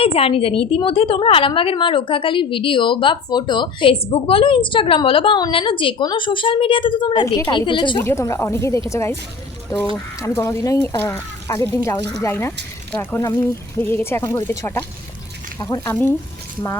আরে জানি ইতিমধ্যে তোমরা আরামবাগের মা রক্ষাকালীর ভিডিও বা ফটো ফেসবুক বলো, ইনস্টাগ্রাম বলো বা অন্যান্য যে কোনো সোশ্যাল মিডিয়াতে তো তোমরা দেখেই ফেলেছো। ভিডিও তোমরা অনেকেই দেখেছো গাইস। তো আমি কোনোদিনই আগের দিন যাই না। তো এখন আমি বেরিয়ে গেছি, এখন ঘড়িতে 6টা। এখন আমি, মা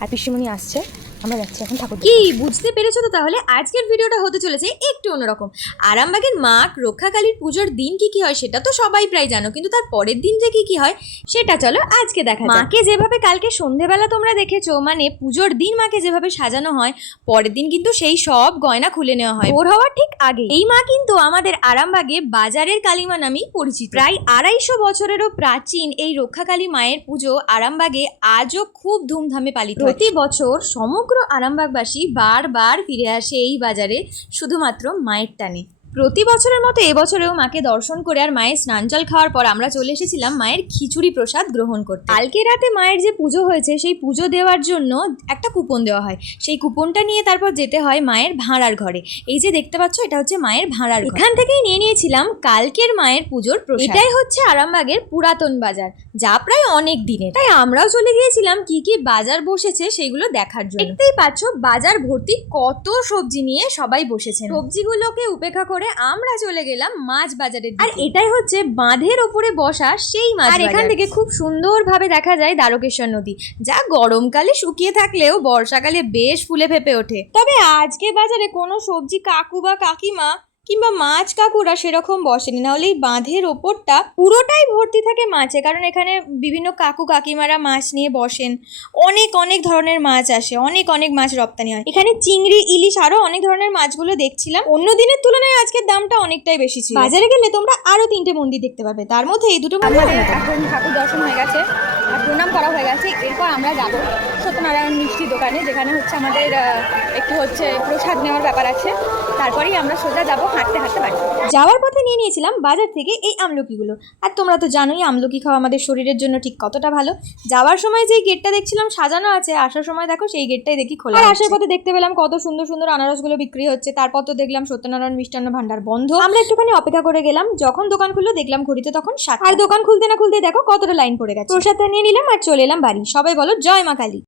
আর পিসিমণি আসছে, আমরা যাচ্ছি এখন ঠাকুর কি বুঝতে পেরেছো তো? তাহলে আজকের ভিডিওটা হতে চলেছে একটু অন্যরকম। আরামবাগের মা রক্ষাকালীর পুজোর দিন কি হয় সেটা তো সবাই প্রায় জানো, কিন্তু তার পরের দিন যে কি হয় সেটা চলো আজকে দেখা যাক। মাকে যেভাবে কালকে সন্ধেবেলা তোমরা দেখেছো, মানে পুজোর দিন মাকে যেভাবে সাজানো হয়, পরের দিন কিন্তু সেই সব গয়না খুলে নেওয়া হয় ভোর হওয়ার ঠিক আগে। এই মা কিন্তু আমাদের আরামবাগে বাজারের কালীমা নামেই পরিচিত। প্রায় 250 বছরেরও প্রাচীন এই রক্ষাকালী মায়ের পুজো আরামবাগে আজও খুব ধুমধামে পালিত হয়। প্রতি বছর সমগ্র আরামবাগবাসী বারবার ফিরে আসে এই বাজারে শুধুমাত্র মায়ের টানে। প্রতি বছরের মতো এবছরেও মাকে দর্শন করে আর মায়ের স্নান জল খাওয়ার পর আমরা চলে এসেছিলাম মায়ের খিচুড়ি প্রসাদ গ্রহণ করতে। কালকে রাতে মায়ের যে পুজো হয়েছে সেই পুজো দেওয়ার জন্য একটা কুপন দেওয়া হয়, সেই কুপনটা নিয়ে তারপর যেতে হয় মায়ের ভাঁড়ার ঘরে। এই যে দেখতে পাচ্ছ, এটা হচ্ছে মায়ের ভাঁড়ার ঘর। এখান থেকেই নিয়ে নিয়েছিলাম কালকের মায়ের পুজোর প্রসাদ। এটাই হচ্ছে আরামবাগের পুরাতন বাজার, যা প্রায় অনেক দিনের। তাই আমরাও চলে গিয়েছিলাম কি কি বাজার বসেছে সেগুলো দেখার জন্য। দেখতেই পাচ্ছ বাজার ভর্তি কত সবজি নিয়ে সবাই বসেছেন। সবজিগুলোকে উপেক্ষা করে আমরা চলে গেলাম মাছ বাজারের দিকে। আর এটাই হচ্ছে বাঁধের ওপরে বসা সেই মাছ। আর এখান থেকে খুব সুন্দরভাবে দেখা যায় দ্বারকেশ্বর নদী, যা গরমকালে শুকিয়ে থাকলেও বর্ষাকালে বেশ ফুলে ফেপে ওঠে। তবে আজকে বাজারে কোনো সবজি কাকু বা কাকিমা কিংবা মাছ কাকুরা সেরকম বসেনি, নাহলে এই বাঁধের ওপরটা পুরোটাই ভর্তি থাকে মাছে, কারণ এখানে বিভিন্ন কাকু কাকিমারা মাছ নিয়ে বসেন। অনেক অনেক ধরনের মাছ আসে, অনেক অনেক মাছ রপ্তানি হয় এখানে। চিংড়ি, ইলিশ আরো অনেক ধরনের মাছগুলো দেখছিলাম। অন্য দিনের তুলনায় আজকের দামটা অনেকটাই বেশি ছিল। বাজারে গেলে তোমরা আরো 3টে মন্দির দেখতে পাবে, তার মধ্যে এই দুটো মন্দির। এখন ঠাকুর দর্শন হয়ে গেছে আর প্রণাম করা হয়ে গেছে। এরপর আমরা যাবো সত্যনারায়ণ মিষ্টি দোকানে, যেখানে হচ্ছে আমাদের একটু প্রসাদ নেওয়ার ব্যাপার আছে। তারপরেই আমরা সোজা যাবো হাঁটতে হাঁটতে বাড়ি। যাওয়ার পথে নিয়ে নিয়েছিলাম বাজার থেকে এই আমলকিগুলো। আর তোমরা তো জানোই আমলকি খাওয়া আমাদের শরীরের জন্য ঠিক কতটা ভালো। যাওয়ার সময় যে গেটটা দেখছিলাম সাজানো আছে, আসার সময় দেখো সেই গেটটাই দেখি খোলা। আর আসার পথে দেখতে পেলাম কত সুন্দর সুন্দর আনারসগুলো বিক্রি হচ্ছে। তারপর তো দেখলাম সত্যনারায়ণ মিষ্টান্ন ভান্ডার বন্ধ। আমরা একটুখানি অপেক্ষা করে গেলাম, যখন দোকান খুললো দেখলাম ঘড়িতে তখন 7। আর দোকান খুলতে না খুলতে দেখো কতটা লাইন পড়ে গেছে। প্রসাদটা নিয়ে নিলাম আর চলে এলাম বাড়ি। সবাই বলো জয় মা কালী।